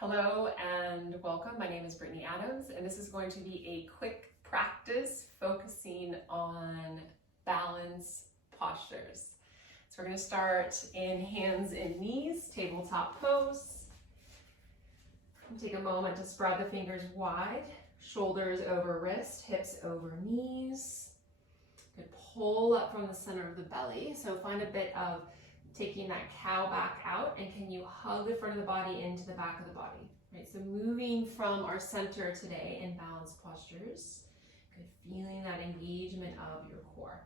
Hello and welcome. My name is Brittany Adams, and this is going to be a quick practice focusing on balance postures. So we're going to start in hands and knees, tabletop pose. Take a moment to spread the fingers wide, shoulders over wrist, hips over knees. Good. Pull up from the center of the belly. So find a bit of taking that cow back out, and can you hug the front of the body into the back of the body? Right, so moving from our center today in balanced postures. Good, feeling that engagement of your core.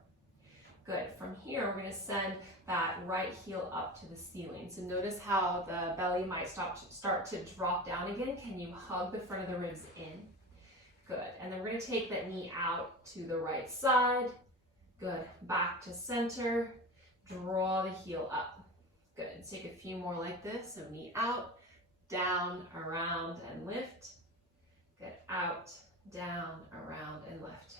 Good, from here we're going to send that right heel up to the ceiling. So notice how the belly might start to drop down again. Can you hug the front of the ribs in? Good, and then we're going to take that knee out to the right side. Good, back to center. Draw the heel up. Good. Let's take a few more like this. So knee out, down, around, and lift. Good. Out, down, around, and lift.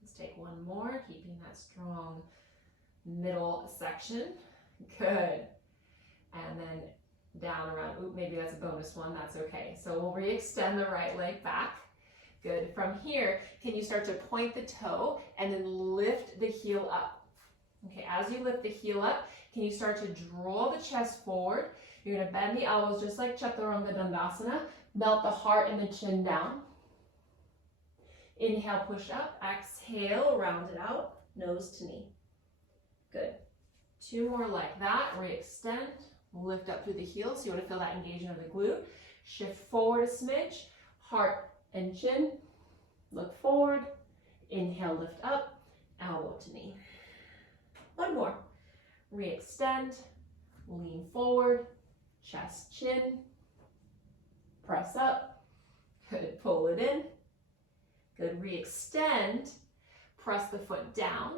Let's take one more, keeping that strong middle section. Good. And then down, around. Oop, maybe that's a bonus one. That's okay. So we'll re-extend the right leg back. Good. From here, can you start to point the toe and then lift the heel up? Okay, as you lift the heel up, can you start to draw the chest forward? You're going to bend the elbows just like Chaturanga Dandasana. Melt the heart and the chin down. Inhale, push up. Exhale, round it out. Nose to knee. Good. Two more like that. Re-extend. Lift up through the heel. So you want to feel that engagement of the glute. Shift forward a smidge. Heart and chin. Look forward. Inhale, lift up. Elbow to knee. One more. Re-extend, lean forward, chest, chin, press up. Good, pull it in. Good, re-extend, press the foot down.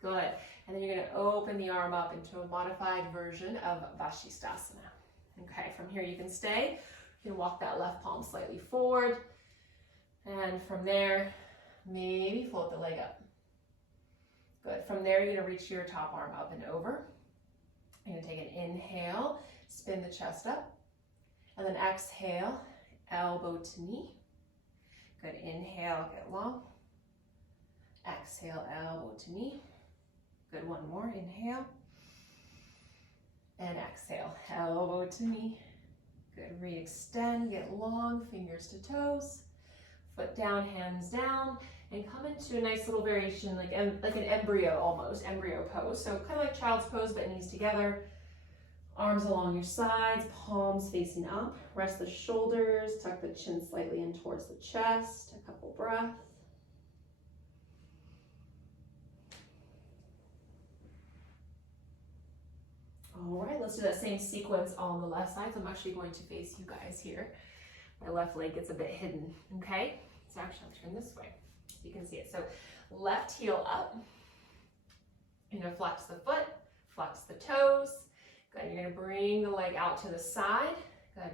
Good, and then you're going to open the arm up into a modified version of Vashisthasana. Okay, from here you can stay. You can walk that left palm slightly forward. And from there, maybe float the leg up. Good. From there, you're going to reach your top arm up and over. You're going to take an inhale, spin the chest up, and then exhale, elbow to knee. Good. Inhale, get long. Exhale, elbow to knee. Good. One more. Inhale. And exhale, elbow to knee. Good. Re-extend, get long, fingers to toes. Foot down, hands down. And come into a nice little variation, like an embryo almost, embryo pose. So kind of like child's pose, but knees together. Arms along your sides, palms facing up. Rest the shoulders, tuck the chin slightly in towards the chest. A couple breaths. All right, let's do that same sequence on the left side. So I'm actually going to face you guys here. My left leg gets a bit hidden, okay? So actually I'll turn this way. You can see it. So left heel up. You're going to flex the foot, flex the toes. Good. You're going to bring the leg out to the side. Good.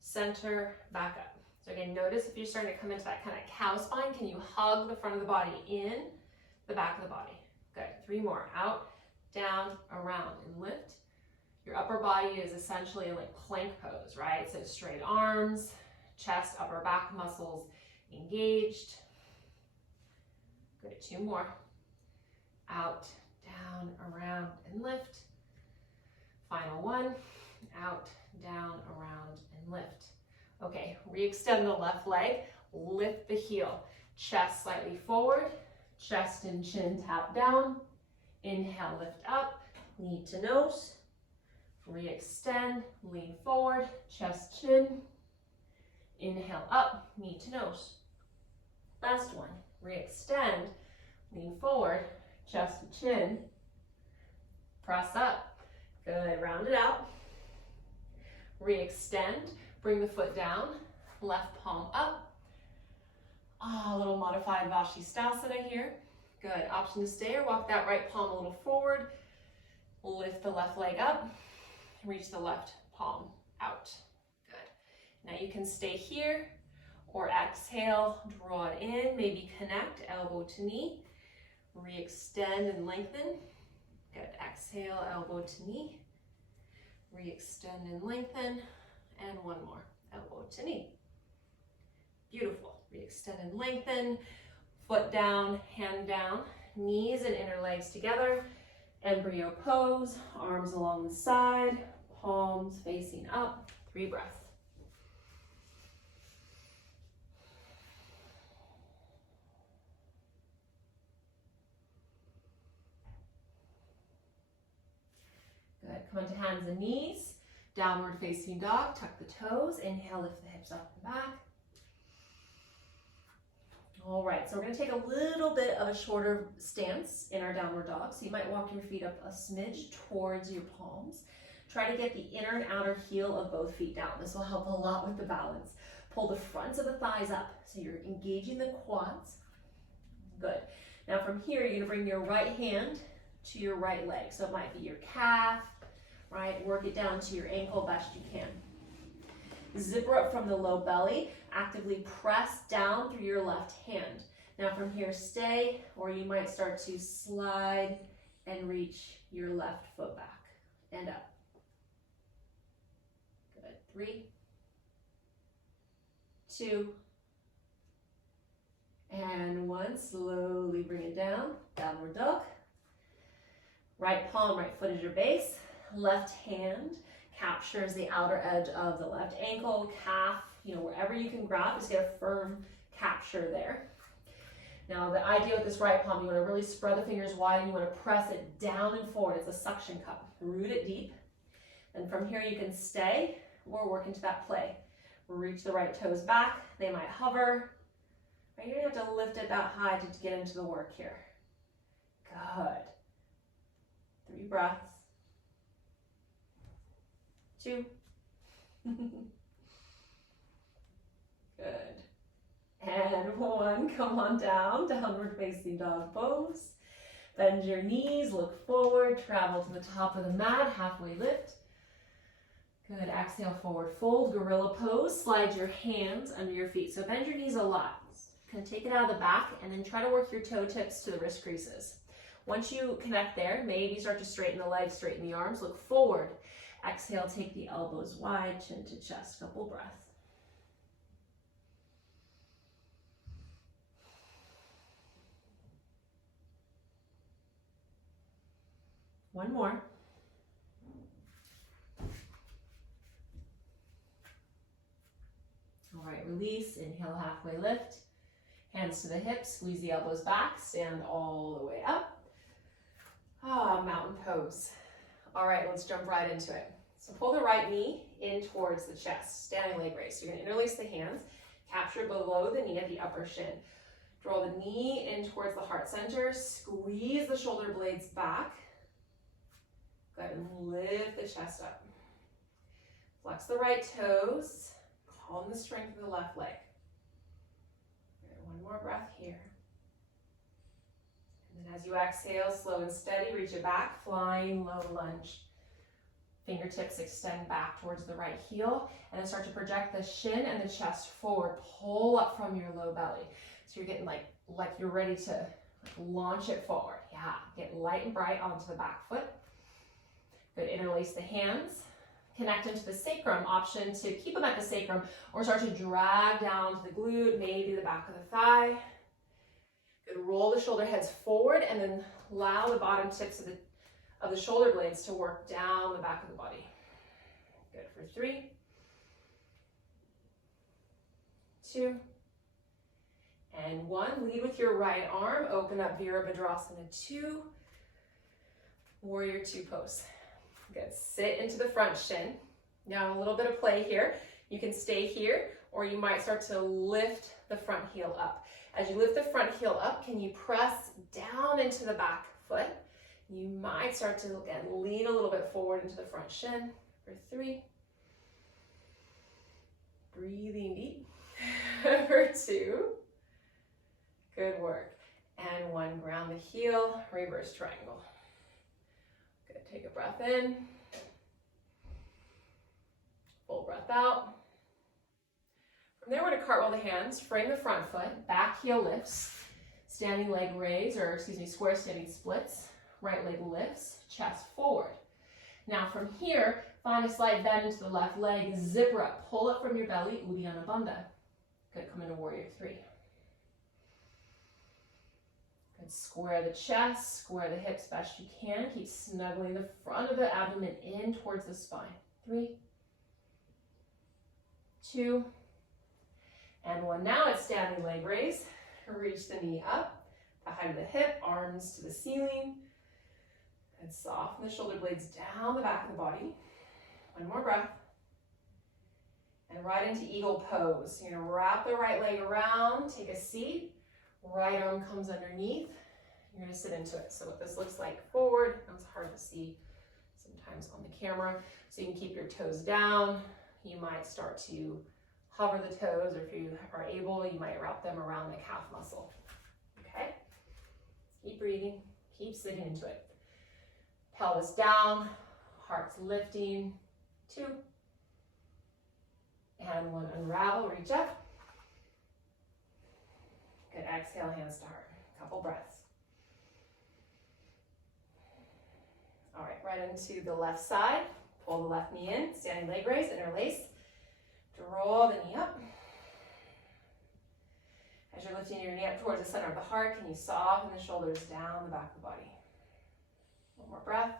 Center, back up. So again, notice if you're starting to come into that kind of cow spine, can you hug the front of the body in, the back of the body? Good. Three more. Out, down, around, and lift. Your upper body is essentially like plank pose, right? So straight arms, chest, upper back muscles engaged. Good, two more. Out, down, around, and lift. Final one. Out, down, around, and lift. Okay, re-extend the left leg. Lift the heel. Chest slightly forward. Chest and chin tap down. Inhale, lift up. Knee to nose. Re-extend, lean forward. Chest, chin. Inhale up, knee to nose. Last one. Re-extend, lean forward, chest to chin, press up. Good, round it out. Re-extend, bring the foot down, left palm up. A little modified Vashisthasana here. Good, option to stay or walk that right palm a little forward. Lift the left leg up, reach the left palm out. Good, now you can stay here. Or exhale, draw it in, maybe connect, elbow to knee. Re-extend and lengthen. Good, exhale, elbow to knee. Re-extend and lengthen. And one more, to knee. Beautiful. Re-extend and lengthen. Foot down, hand down, knees and inner legs together. Embryo pose, arms along the side, palms facing up. 3 breaths. Good. Come onto hands and knees. Downward facing dog. Tuck the toes. Inhale, lift the hips up and back. All right, so we're going to take a little bit of a shorter stance in our downward dog. So you might walk your feet up a smidge towards your palms. Try to get the inner and outer heel of both feet down. This will help a lot with the balance. Pull the fronts of the thighs up, so you're engaging the quads. Good. Now from here, you're going to bring your right hand to your right leg. So it might be your calf, right? Work it down to your ankle best you can. Zipper up from the low belly. Actively press down through your left hand. Now from here, stay, or you might start to slide and reach your left foot back and up. Good. 3, 2, and 1. Slowly bring it down. Downward dog. Right palm, right foot is your base. Left hand captures the outer edge of the left ankle, calf, wherever you can grab, just get a firm capture there. Now the idea with this right palm, you want to really spread the fingers wide and you want to press it down and forward. It's a suction cup. Root it deep. And from here you can stay or work into that play. Reach the right toes back. They might hover. You don't have to lift it that high to get into the work here. Good. 3 breaths. 2. Good. And 1. Come on down, downward facing dog pose. Bend your knees, look forward, travel to the top of the mat, halfway lift. Good. Exhale, forward fold, gorilla pose. Slide your hands under your feet. So bend your knees a lot. Kind of take it out of the back and then try to work your toe tips to the wrist creases. Once you connect there, maybe start to straighten the legs, straighten the arms, look forward. Exhale, take the elbows wide, chin to chest, couple breaths. One more. All right, release, inhale, halfway lift. Hands to the hips, squeeze the elbows back, stand all the way up. Mountain pose. All right, let's jump right into it. So pull the right knee in towards the chest, standing leg raise. So you're gonna interlace the hands, capture below the knee at the upper shin. Draw the knee in towards the heart center, squeeze the shoulder blades back. Go ahead and lift the chest up. Flex the right toes, calm the strength of the left leg. One more breath here. And then as you exhale, slow and steady, reach it back, flying low lunge. Fingertips extend back towards the right heel, and then start to project the shin and the chest forward. Pull up from your low belly. So you're getting like you're ready to launch it forward. Yeah, get light and bright onto the back foot. Good, interlace the hands. Connect into the sacrum, option to keep them at the sacrum or start to drag down to the glute, maybe the back of the thigh. Good, roll the shoulder heads forward and then allow the bottom tips of the shoulder blades to work down the back of the body. Good, for 3, 2, and 1. Lead with your right arm, open up Virabhadrasana 2, Warrior 2 pose. Good, sit into the front shin. Now a little bit of play here. You can stay here, or you might start to lift the front heel up. As you lift the front heel up, can you press down into the back foot? You might start to, again, lean a little bit forward into the front shin for 3. Breathing deep for 2. Good work. And 1, ground the heel, reverse triangle. Good, take a breath in. Full breath out. From there, we're going to cartwheel the hands, frame the front foot, back heel lifts, standing leg raise, or square standing splits, right leg lifts, chest forward. Now from here, Find a slight bend into the left leg, zipper up, pull it from your belly, Uddiyana Bandha. Good, come into warrior three. Good, square the chest, square the hips best you can. Keep snuggling the front of the abdomen in towards the spine. 3, 2, and 1. Now it's standing leg raise. Reach the knee up, the height of the hip, arms to the ceiling. And soften the shoulder blades down the back of the body. 1 more breath. And right into eagle pose. So you're gonna wrap the right leg around, take a seat. Right arm comes underneath. You're gonna sit into it. So what this looks like forward, it's hard to see sometimes on the camera. So you can keep your toes down. You might start to hover the toes, or if you are able, you might wrap them around the calf muscle. Okay? Keep breathing, keep sitting into it. Pelvis down, heart's lifting. 2, and 1, unravel, reach up. Good, exhale, hands to heart. Couple breaths. All right, right into the left side. Pull the left knee in, standing leg raise, interlace. Draw the knee up. As you're lifting your knee up towards the center of the heart, can you soften the shoulders down the back of the body? 1 more breath.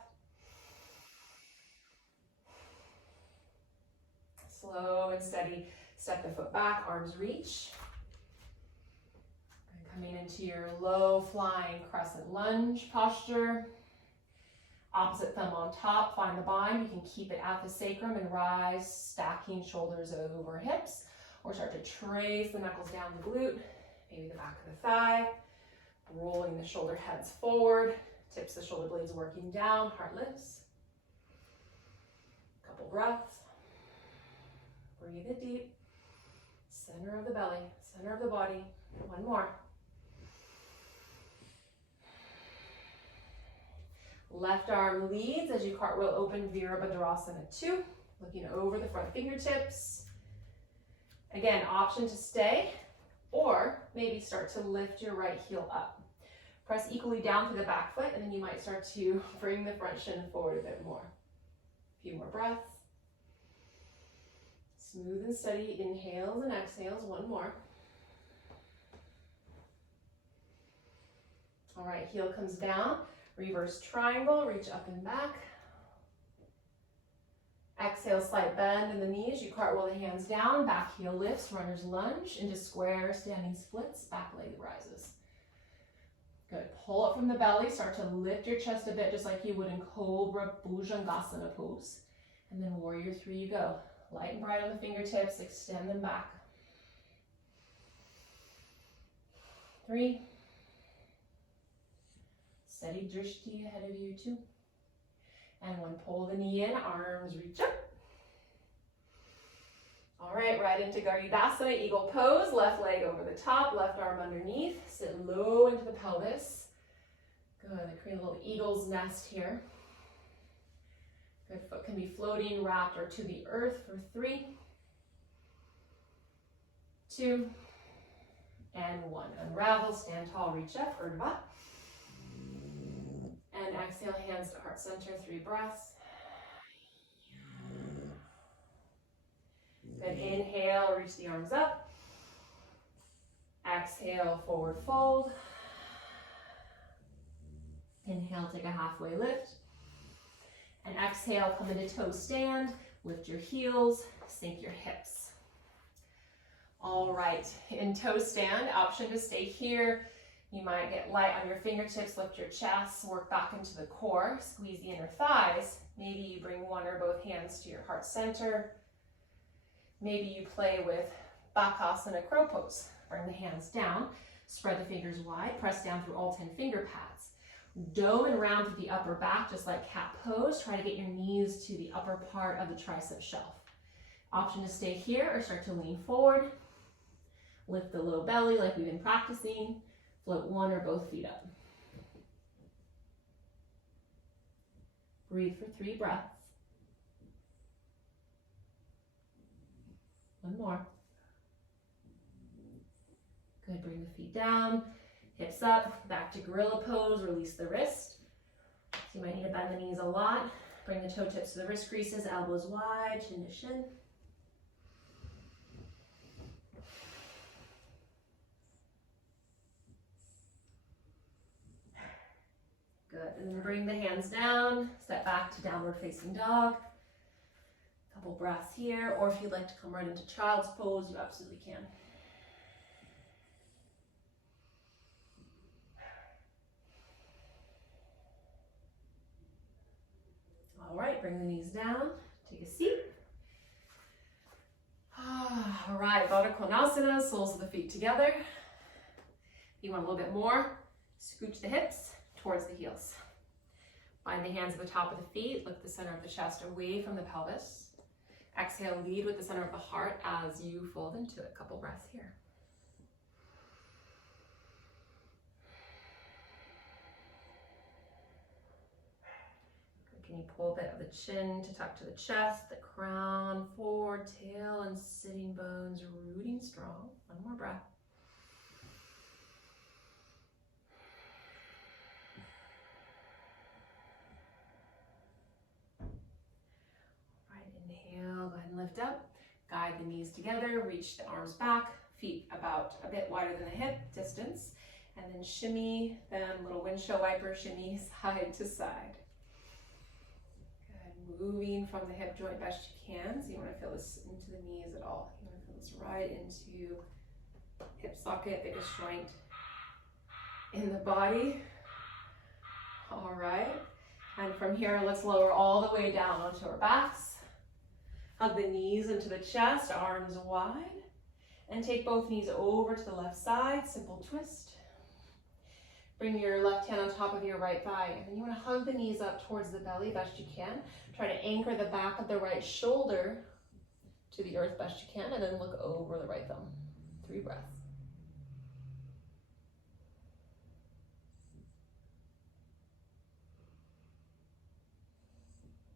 Slow and steady, step the foot back, arms reach. And coming into your low flying crescent lunge posture. Opposite thumb on top, find the bind. You can keep it at the sacrum and rise, stacking shoulders over hips, or start to trace the knuckles down the glute, maybe the back of the thigh, rolling the shoulder heads forward, tips the shoulder blades working down, heart lifts. Couple breaths. Breathe it deep. Center of the belly, center of the body. 1 more. Left arm leads as you cartwheel open, Virabhadrasana 2. Looking over the front fingertips. Again, option to stay, or maybe start to lift your right heel up. Press equally down to the back foot, and then you might start to bring the front shin forward a bit more. A few more breaths. Smooth and steady inhales and exhales. 1 more. All right, heel comes down. Reverse triangle, reach up and back. Exhale, slight bend in the knees. You cartwheel the hands down, back heel lifts, runner's lunge into square standing splits, back leg rises. Good, pull up from the belly, start to lift your chest a bit just like you would in Cobra Bhujangasana pose. And then warrior three you go. Light and bright on the fingertips, extend them back. 3. Steady drishti ahead of you, 2. And 1, pull the knee in, arms reach up. All right, right into Garudasana, eagle pose, left leg over the top, left arm underneath, sit low into the pelvis. Good, create a little eagle's nest here. Good, foot can be floating, wrapped, or to the earth for 3, 2, and 1. Unravel, stand tall, reach up, Urdhva. And exhale, hands to heart center, 3 breaths. Good, inhale, reach the arms up. Exhale, forward fold. Inhale, take a halfway lift. And exhale, come into toe stand, lift your heels, sink your hips. All right, in toe stand, option to stay here. You might get light on your fingertips, lift your chest, work back into the core, squeeze the inner thighs. Maybe you bring one or both hands to your heart center. Maybe you play with Bakasana crow pose. Bring the hands down, spread the fingers wide, press down through all 10 finger pads. Dome and round through the upper back, just like cat pose. Try to get your knees to the upper part of the tricep shelf. Option to stay here or start to lean forward. Lift the low belly like we've been practicing. Float one or both feet up. Breathe for 3 breaths. 1 more. Good, bring the feet down, hips up, back to gorilla pose, release the wrist. So you might need to bend the knees a lot. Bring the toe tips to the wrist creases, elbows wide, chin to shin. Good, and then bring the hands down, step back to downward facing dog. Couple breaths here, or if you'd like to come right into child's pose, you absolutely can. All right, bring the knees down, take a seat. All right, Baddha Konasana, soles of the feet together. If you want a little bit more, scooch the hips towards the heels. Find the hands at the top of the feet, lift the center of the chest away from the pelvis. Exhale, lead with the center of the heart as you fold into it. Couple breaths here. Can you pull a bit of the chin to tuck to the chest, the crown, forward, tail, and sitting bones rooting strong. One more breath. All right, inhale, go ahead and lift up. Guide the knees together, reach the arms back, feet about a bit wider than the hip distance, and then shimmy them, little windshield wiper shimmy side to side. Moving from the hip joint best you can. So you want to feel this into the knees at all. You want to feel this right into hip socket, biggest joint in the body. All right. And from here, let's lower all the way down onto our backs. Hug the knees into the chest, arms wide. And take both knees over to the left side, simple twist. Bring your left hand on top of your right thigh, and then you want to hug the knees up towards the belly best you can. Try to anchor the back of the right shoulder to the earth best you can, and then look over the right thumb. 3 breaths.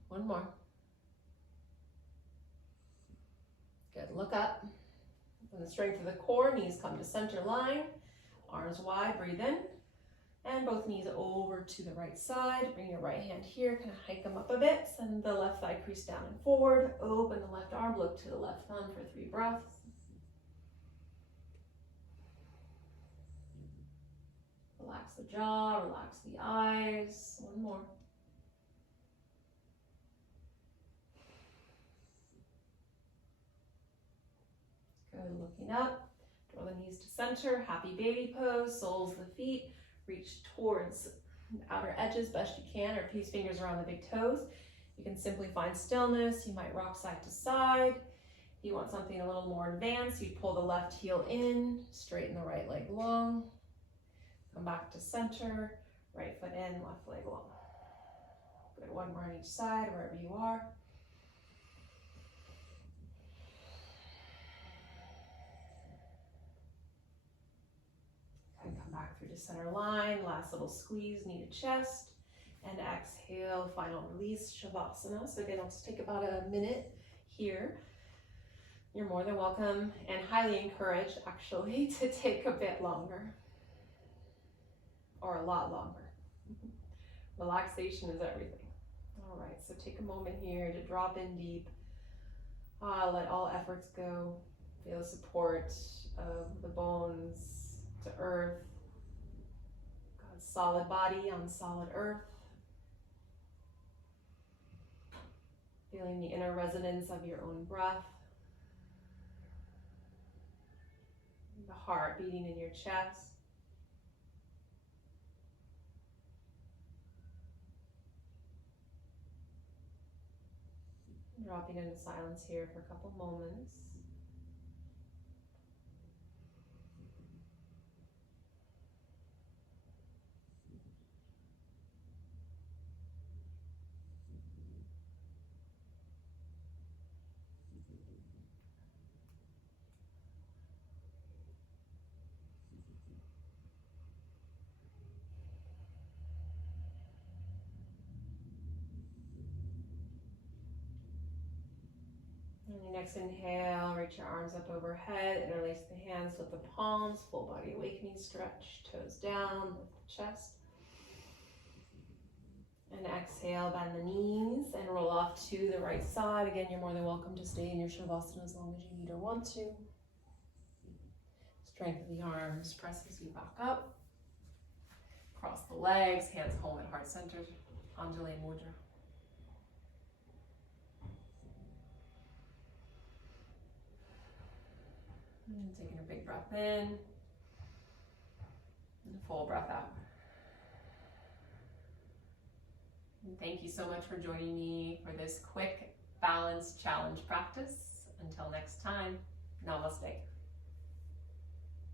One more. Good, look up. From the strength of the core, knees come to center line, arms wide, breathe in. And both knees over to the right side. Bring your right hand here, kind of hike them up a bit. Send the left thigh crease down and forward. Open the left arm, look to the left thumb for 3 breaths. Relax the jaw, relax the eyes. One more. Good, looking up. Draw the knees to center, happy baby pose, soles of the feet. Reach towards the outer edges best you can, or peace fingers around the big toes. You can simply find stillness. You might rock side to side. If you want something a little more advanced, you pull the left heel in, straighten the right leg long. Come back to center, right foot in, left leg long. Good, one more on each side, wherever you are. Back through to center line, last little squeeze, knee to chest, and exhale, final release, Shavasana. So again, I'll just take about a minute here. You're more than welcome and highly encouraged actually to take a bit longer or a lot longer. Relaxation is everything. All right, so take a moment here to drop in deep. Let all efforts go. Feel the support of the bones to earth. Solid body on solid earth. Feeling the inner resonance of your own breath. The heart beating in your chest. Dropping into silence here for a couple moments. Next inhale, reach your arms up overhead, interlace the hands with the palms, full body awakening stretch, toes down, lift the chest. And exhale, bend the knees and roll off to the right side. Again, you're more than welcome to stay in your Shavasana as long as you need or want to. Strengthen the arms, presses you back up. Cross the legs, hands home at heart center. Anjali Mudra. And taking a big breath in. And a full breath out. And thank you so much for joining me for this quick balance challenge practice. Until next time, namaste.